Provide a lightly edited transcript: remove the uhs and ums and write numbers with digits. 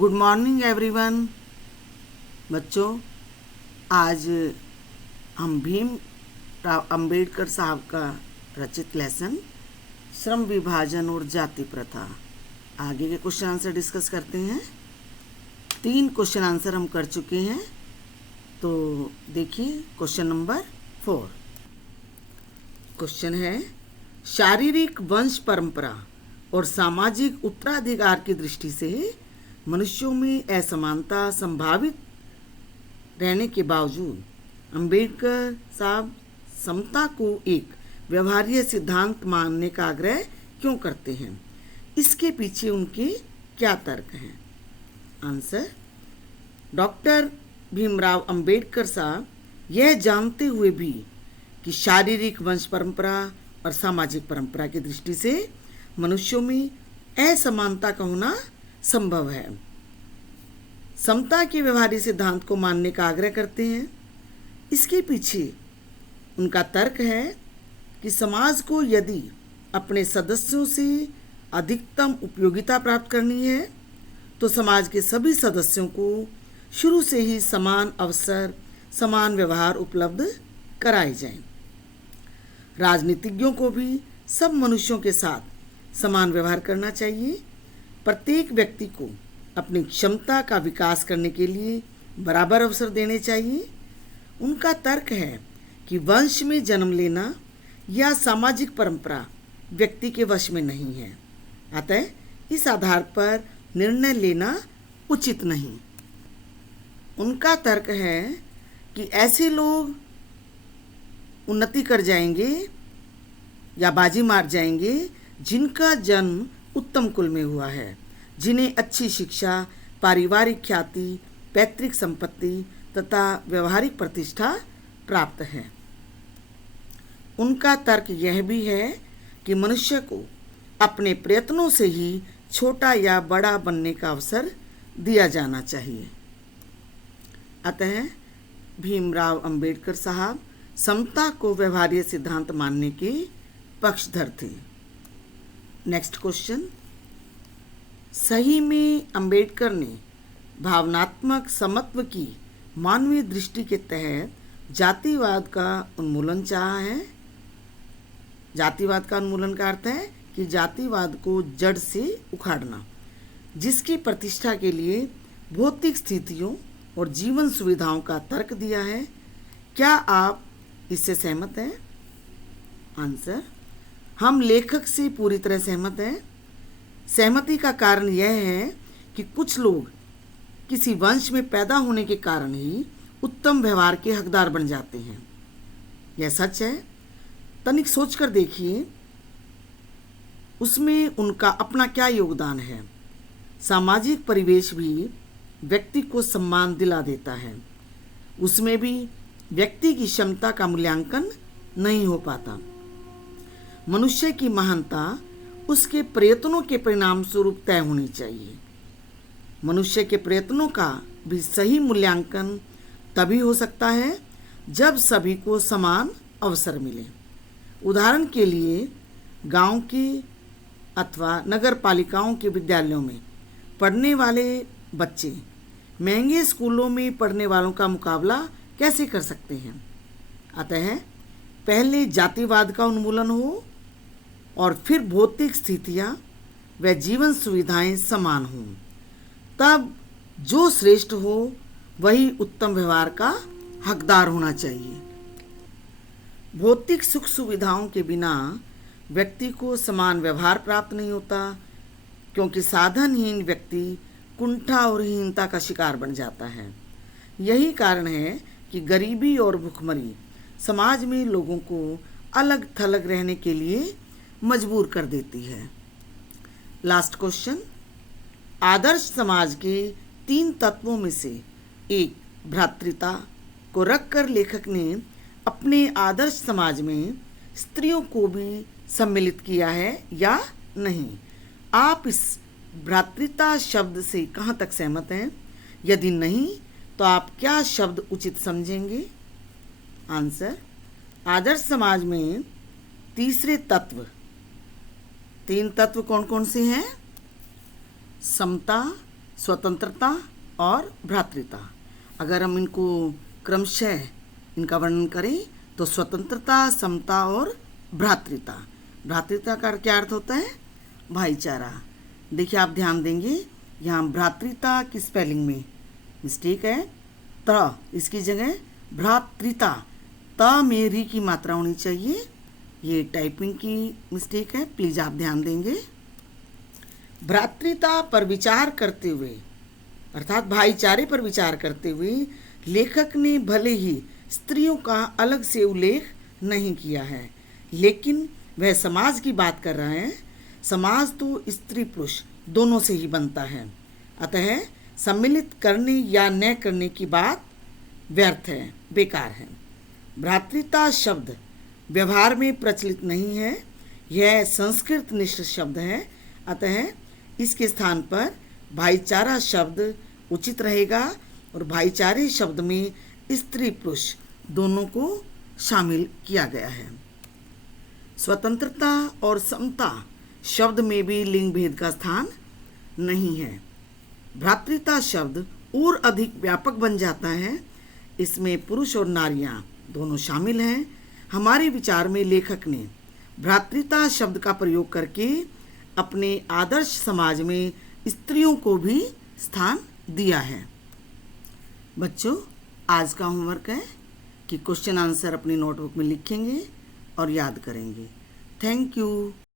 Good morning everyone. बच्चों, आज हम भीम राव अंबेडकर साहब का रचित लेसन श्रम विभाजन और जाति प्रथा आगे के क्वेश्चन आंसर डिस्कस करते हैं। 3 क्वेश्चन आंसर हम कर चुके हैं। तो देखिए क्वेश्चन नंबर 4। क्वेश्चन है, शारीरिक वंश परंपरा और सामाजिक उत्तराधिकार की दृष्टि से मनुष्यों में असमानता संभावित रहने के बावजूद अंबेडकर साहब समता को एक व्यवहार्य सिद्धांत मानने का आग्रह क्यों करते हैं? इसके पीछे उनके क्या तर्क हैं? आंसर, डॉक्टर भीमराव अंबेडकर साहब यह जानते हुए भी कि शारीरिक वंश परंपरा और सामाजिक परंपरा की दृष्टि से मनुष्यों में असमानता का होना संभव है, समता के व्यवहारिक सिद्धांत को मानने का आग्रह करते हैं। इसके पीछे उनका तर्क है कि समाज को यदि अपने सदस्यों से अधिकतम उपयोगिता प्राप्त करनी है तो समाज के सभी सदस्यों को शुरू से ही समान अवसर, समान व्यवहार उपलब्ध कराए जाएं। राजनीतिज्ञों को भी सब मनुष्यों के साथ समान व्यवहार करना चाहिए। प्रत्येक व्यक्ति को अपनी क्षमता का विकास करने के लिए बराबर अवसर देने चाहिए। उनका तर्क है कि वंश में जन्म लेना या सामाजिक परंपरा व्यक्ति के वश में नहीं है, अतः इस आधार पर निर्णय लेना उचित नहीं। उनका तर्क है कि ऐसे लोग उन्नति कर जाएंगे या बाजी मार जाएंगे जिनका जन्म उत्तम कुल में हुआ है, जिन्हें अच्छी शिक्षा, पारिवारिक ख्याति, पैतृक संपत्ति तथा व्यवहारिक प्रतिष्ठा प्राप्त है। उनका तर्क यह भी है कि मनुष्य को अपने प्रयत्नों से ही छोटा या बड़ा बनने का अवसर दिया जाना चाहिए। अतः भीमराव अंबेडकर साहब समता को व्यवहार्य सिद्धांत मानने के पक्षधर थे। नेक्स्ट क्वेश्चन, सही में अंबेडकर ने भावनात्मक समत्व की मानवीय दृष्टि के तहत जातिवाद का उन्मूलन चाहा है। जातिवाद का उन्मूलन का अर्थ है कि जातिवाद को जड़ से उखाड़ना, जिसकी प्रतिष्ठा के लिए भौतिक स्थितियों और जीवन सुविधाओं का तर्क दिया है। क्या आप इससे सहमत हैं? आंसर, हम लेखक से पूरी तरह सहमत हैं। सहमति का कारण यह है कि कुछ लोग किसी वंश में पैदा होने के कारण ही उत्तम व्यवहार के हकदार बन जाते हैं। यह सच है। तनिक सोचकर देखिए, उसमें उनका अपना क्या योगदान है। सामाजिक परिवेश भी व्यक्ति को सम्मान दिला देता है, उसमें भी व्यक्ति की क्षमता का मूल्यांकन नहीं हो पाता। मनुष्य की महानता उसके प्रयत्नों के परिणाम स्वरूप तय होनी चाहिए। मनुष्य के प्रयत्नों का भी सही मूल्यांकन तभी हो सकता है जब सभी को समान अवसर मिले। उदाहरण के लिए, गांव के अथवा नगर पालिकाओं के विद्यालयों में पढ़ने वाले बच्चे महंगे स्कूलों में पढ़ने वालों का मुकाबला कैसे कर सकते हैं? अतः पहले जातिवाद का उन्मूलन हो और फिर भौतिक स्थितियां व जीवन सुविधाएं समान हों, तब जो श्रेष्ठ हो वही उत्तम व्यवहार का हकदार होना चाहिए। भौतिक सुख सुविधाओं के बिना व्यक्ति को समान व्यवहार प्राप्त नहीं होता, क्योंकि साधनहीन व्यक्ति कुंठा और हीनता का शिकार बन जाता है। यही कारण है कि गरीबी और भुखमरी समाज में लोगों को अलग थलग रहने के लिए मजबूर कर देती है। लास्ट क्वेश्चन, आदर्श समाज के 3 तत्वों में से एक भ्रातृता को रखकर लेखक ने अपने आदर्श समाज में स्त्रियों को भी सम्मिलित किया है या नहीं? आप इस भ्रातृता शब्द से कहाँ तक सहमत हैं? यदि नहीं तो आप क्या शब्द उचित समझेंगे? आंसर, आदर्श समाज में तीसरे तत्व 3 तत्व कौन कौन से हैं? समता, स्वतंत्रता और भ्रातृता। अगर हम इनको क्रमशः इनका वर्णन करें तो स्वतंत्रता, समता और भ्रातृता। भ्रातृता का क्या अर्थ होता है? भाईचारा। देखिए, आप ध्यान देंगे यहाँ भ्रातृता की स्पेलिंग में मिस्टेक है। त इसकी जगह भ्रातृता, त में री की मात्रा होनी चाहिए। ये टाइपिंग की मिस्टेक है, प्लीज़ आप ध्यान देंगे। भ्रातृता पर विचार करते हुए अर्थात भाईचारे पर विचार करते हुए लेखक ने भले ही स्त्रियों का अलग से उल्लेख नहीं किया है, लेकिन वह समाज की बात कर रहा है। समाज तो स्त्री पुरुष दोनों से ही बनता है, अतः सम्मिलित करने या न करने की बात व्यर्थ है, बेकार है। भ्रातृता शब्द व्यवहार में प्रचलित नहीं है, यह संस्कृत निश्चित शब्द है, अतः इसके स्थान पर भाईचारा शब्द उचित रहेगा और भाईचारे शब्द में स्त्री पुरुष दोनों को शामिल किया गया है। स्वतंत्रता और समता शब्द में भी लिंग भेद का स्थान नहीं है। भ्रातृता शब्द और अधिक व्यापक बन जाता है, इसमें पुरुष और नारियां दोनों शामिल हैं। हमारे विचार में लेखक ने भ्रातृता शब्द का प्रयोग करके अपने आदर्श समाज में स्त्रियों को भी स्थान दिया है। बच्चों, आज का होमवर्क है कि क्वेश्चन आंसर अपनी नोटबुक में लिखेंगे और याद करेंगे। Thank you.